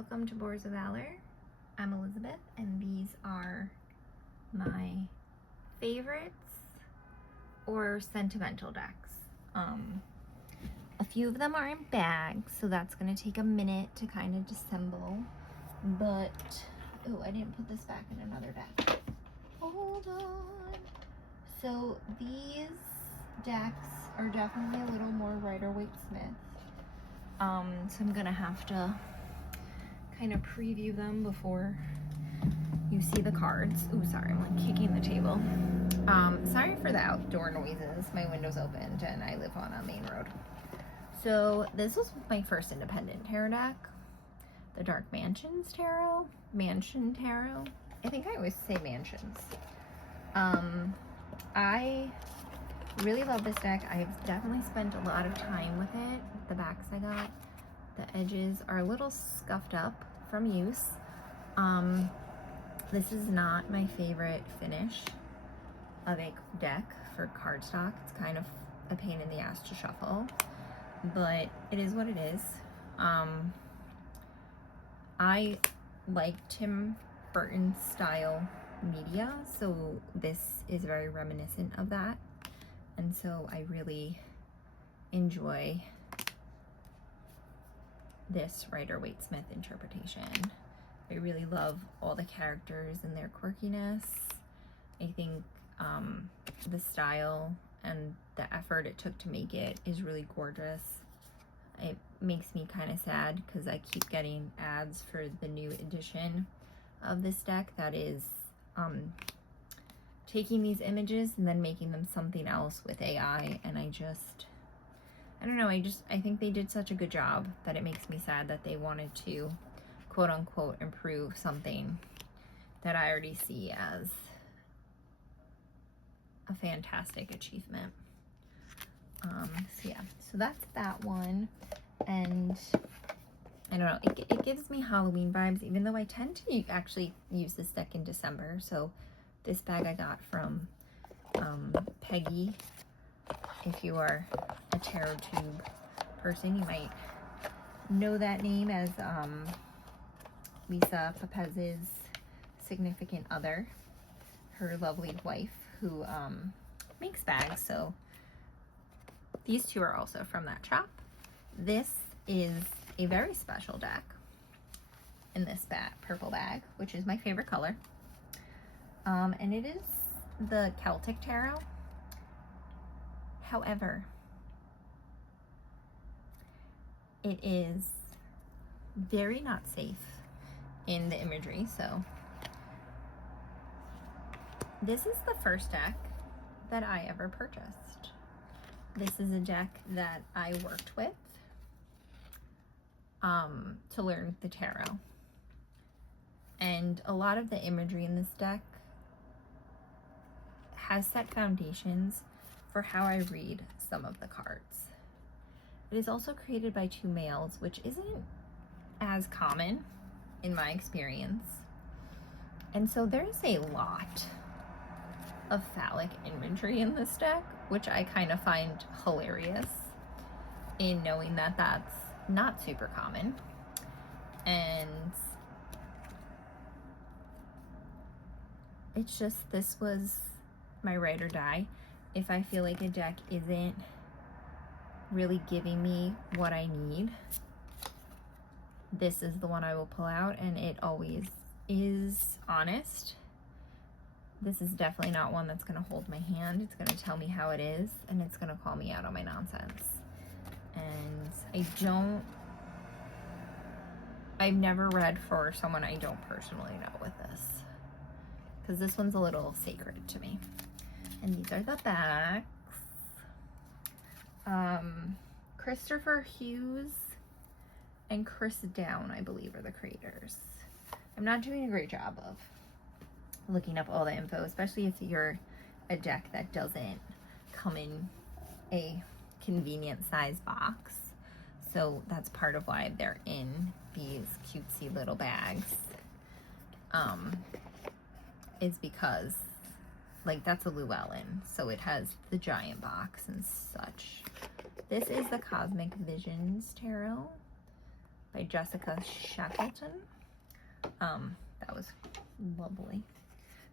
Welcome to Boards of Valor. I'm Elizabeth, and these are my favorites or sentimental decks. A few of them are in bags, so that's going to take a minute to kind of disassemble. But, oh, I didn't put this back in another deck. Hold on. So these decks are definitely a little more Rider-Waite-Smith. So I'm gonna have to kind of preview them before you see the cards. Ooh, sorry, I'm like kicking the table. Sorry for the outdoor noises. My window's opened and I live on a main road. So this was my first independent tarot deck, the Dark Mansion Tarot. I think I always say mansions. I really love this deck. I've definitely spent a lot of time with it. The backs I got, the edges are a little scuffed up from use. This is not my favorite finish of a deck for cardstock. It's kind of a pain in the ass to shuffle, but it is what it is. I like Tim Burton style media, so this is very reminiscent of that. And so I really enjoy this Rider-Waite-Smith interpretation. I really love all the characters and their quirkiness. I think the style and the effort it took to make it is really gorgeous. It makes me kind of sad because I keep getting ads for the new edition of this deck that is taking these images and then making them something else with AI, and I don't know, I think they did such a good job that it makes me sad that they wanted to quote unquote improve something that I already see as a fantastic achievement. So yeah, so that's that one. And I don't know, it gives me Halloween vibes, even though I tend to actually use this deck in December. So this bag I got from Peggy. If you are a tarot tube person, you might know that name as Lisa Pepez's significant other, her lovely wife, who makes bags. So these two are also from that shop. This is a very special deck in this purple bag, which is my favorite color. And it is the Celtic Tarot. However, it is very not safe in the imagery. So this is the first deck that I ever purchased. This is a deck that I worked with to learn the tarot. And a lot of the imagery in this deck has set foundations for how I read some of the cards. It is also created by two males, which isn't as common in my experience. And so there's a lot of phallic imagery in this deck, which I kind of find hilarious in knowing that that's not super common. And it's just, this was my ride or die. If I feel like a deck isn't really giving me what I need, this is the one I will pull out, and it always is honest. This is definitely not one that's going to hold my hand. It's going to tell me how it is, and it's going to call me out on my nonsense. And I've never read for someone I don't personally know with this, because this one's a little sacred to me. And these are the backs. Christopher Hughes and Chris Down, I believe, are the creators. I'm not doing a great job of looking up all the info, especially if you're a deck that doesn't come in a convenient size box. So that's part of why they're in these cutesy little bags. Is because, like, that's a Llewellyn, so it has the giant box and such. This is the Cosmic Visions Tarot. by Jessica Shackleton. That was lovely.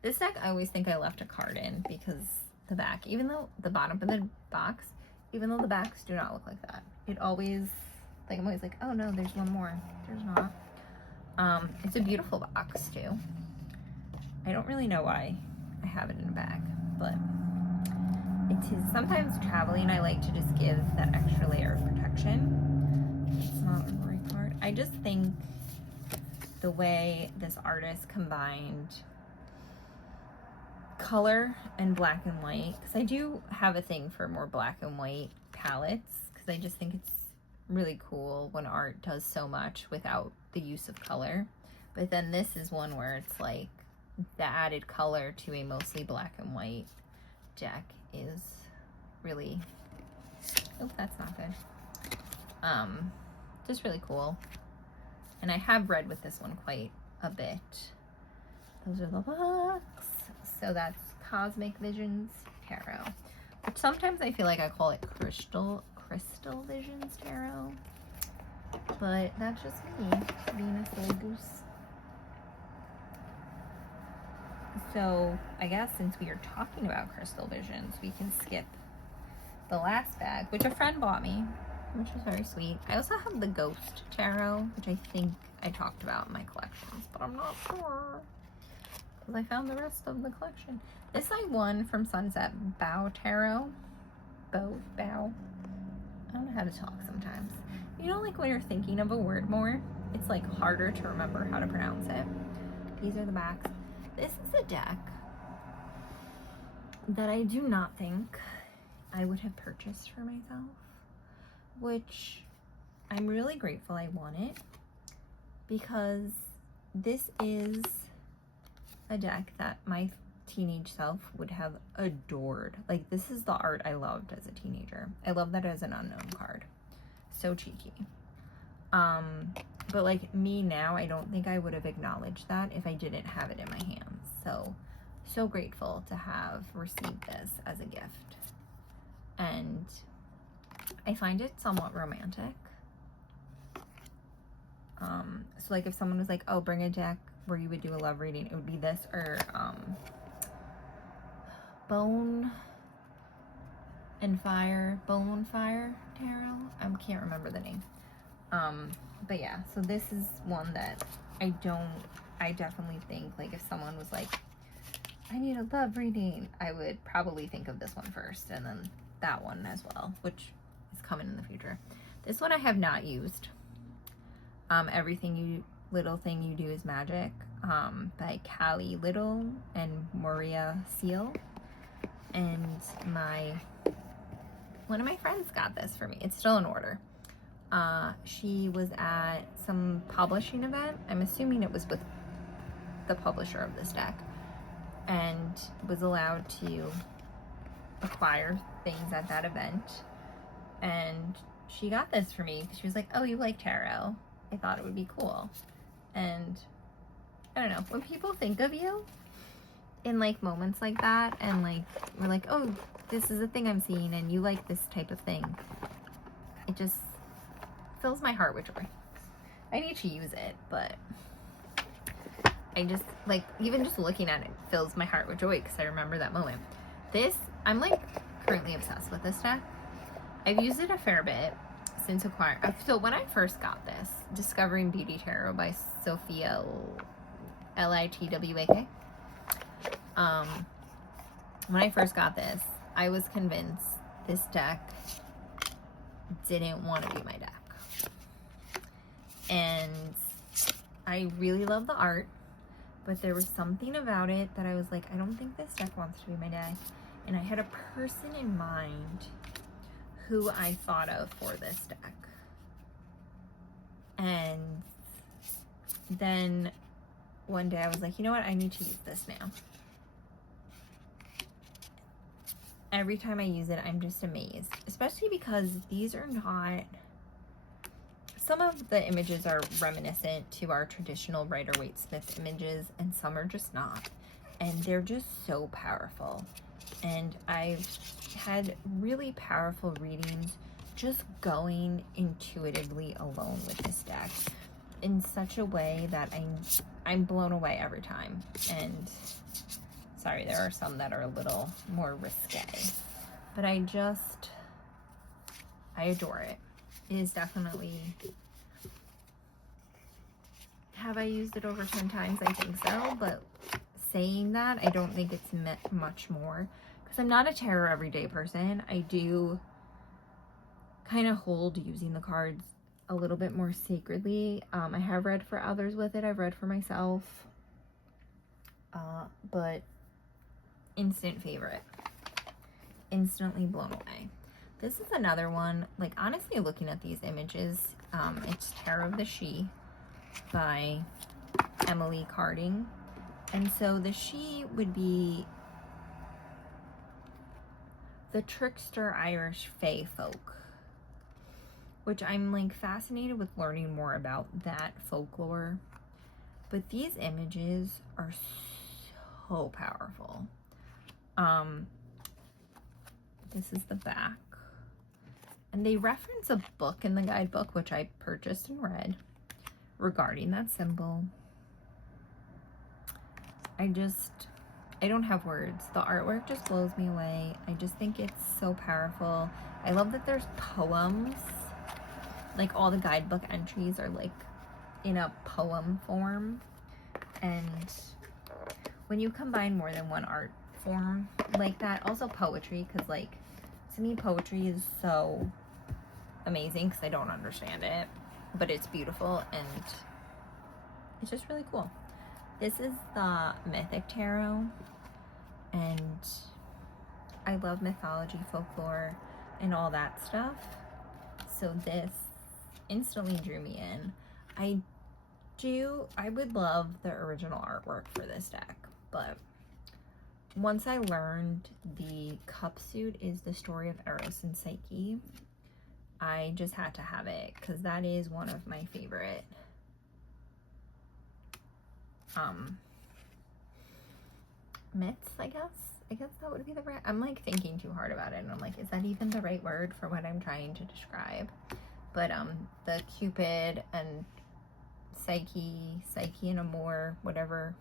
This deck, I always think I left a card in because the back, even though the bottom of the box, even though the backs do not look like that, it always, like, I'm always like, oh no, there's one more. There's not. It's a beautiful box too. I don't really know why I have it in a bag, but it is sometimes traveling. I like to just give that extra layer of protection. It's not a great card. I just think the way this artist combined color and black and white, because I do have a thing for more black and white palettes, because I just think it's really cool when art does so much without the use of color. But then this is one where it's like the added color to a mostly black and white deck is really, oh, that's not good. Just really cool. And I have read with this one quite a bit. Those are the books. So that's Cosmic Visions Tarot, which sometimes I feel like I call it Crystal Visions Tarot, but that's just me being a silly goose. So I guess since we are talking about Crystal Visions, we can skip the last bag, which a friend bought me, which was very sweet. I also have the Ghost Tarot, which I think I talked about in my collections, but I'm not sure because I found the rest of the collection. This I won from Sunset Bow Tarot. Bow. I don't know how to talk sometimes. You know, like when you're thinking of a word more, it's like harder to remember how to pronounce it. These are the backs. This is a deck that I do not think I would have purchased for myself, which I'm really grateful I won it, because this is a deck that my teenage self would have adored. Like, this is the art I loved as a teenager. I love that as an unknown card. So cheeky. But like me now, I don't think I would have acknowledged that if I didn't have it in my hands. So grateful to have received this as a gift. And I find it somewhat romantic. So like if someone was like, oh, bring a deck where you would do a love reading, it would be this, or Bone Fire Tarot. I can't remember the name. But yeah, so this is one that I definitely think, like, if someone was like, I need a love reading, I would probably think of this one first, and then that one as well, which is coming in the future. This one I have not used. Little Thing You Do Is Magic, by Callie Little and Maria Seal. And one of my friends got this for me. It's still in order. She was at some publishing event. I'm assuming it was with the publisher of this deck, and was allowed to acquire things at that event. And she got this for me because she was like, oh, you like tarot? I thought it would be cool. And I don't know, when people think of you in like moments like that, and like we're like, oh, this is a thing I'm seeing and you like this type of thing, it just fills my heart with joy. I need to use it, but I just like, even just looking at it fills my heart with joy because I remember that moment. I'm like currently obsessed with this deck. I've used it a fair bit since acquiring. So when I first got this, Discovering Beauty Tarot by Sophia Litwak. When I first got this, I was convinced this deck didn't want to be my deck. And I really love the art, but there was something about it that I was like, I don't think this deck wants to be my deck. And I had a person in mind who I thought of for this deck. And then one day I was like, you know what? I need to use this now. Every time I use it, I'm just amazed. Especially because these are not... Some of the images are reminiscent to our traditional Rider-Waite-Smith images, and some are just not. And they're just so powerful. And I've had really powerful readings just going intuitively alone with this deck in such a way that I'm blown away every time. And sorry, there are some that are a little more risque, but I adore it. It is definitely, have I used it over 10 times? I think so, but saying that, I don't think it's meant much more, because I'm not a tarot everyday person. I do kind of hold using the cards a little bit more sacredly. I have read for others with it. I've read for myself, but instant favorite, instantly blown away. This is another one, like, honestly, looking at these images, it's Tarot of the She by Emily Carding. And so the she would be the trickster Irish fae folk, which I'm like fascinated with learning more about that folklore. But these images are so powerful. This is the back. And they reference a book in the guidebook, which I purchased and read, regarding that symbol. I don't have words. The artwork just blows me away. I just think it's so powerful. I love that there's poems. Like, all the guidebook entries are like in a poem form. And when you combine more than one art form like that, also poetry, because like, to me, poetry is so amazing because I don't understand it, but it's beautiful and it's just really cool. This is the Mythic Tarot, and I love mythology, folklore, and all that stuff. So this instantly drew me in. I would love the original artwork for this deck, but once I learned the cup suit is the story of Eros and Psyche, I just had to have it, because that is one of my favorite myths, I guess that would be the right, I'm like thinking too hard about it, and I'm like, is that even the right word for what I'm trying to describe? But the Cupid and Psyche and Amor, whatever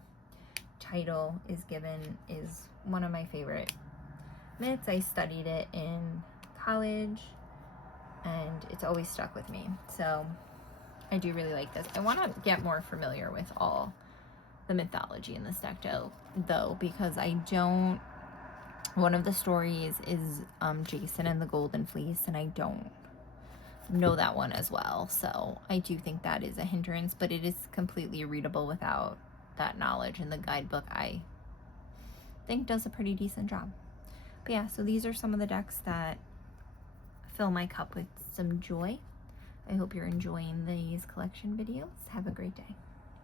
title is given, is one of my favorite myths. I studied it in college and it's always stuck with me, so I do really like this. I want to get more familiar with all the mythology in this deck though, because one of the stories is Jason and the Golden Fleece, and I don't know that one as well, so I do think that is a hindrance, but it is completely readable without that knowledge, and the guidebook I think does a pretty decent job. But yeah, so these are some of the decks that fill my cup with some joy. I hope you're enjoying these collection videos. Have a great day.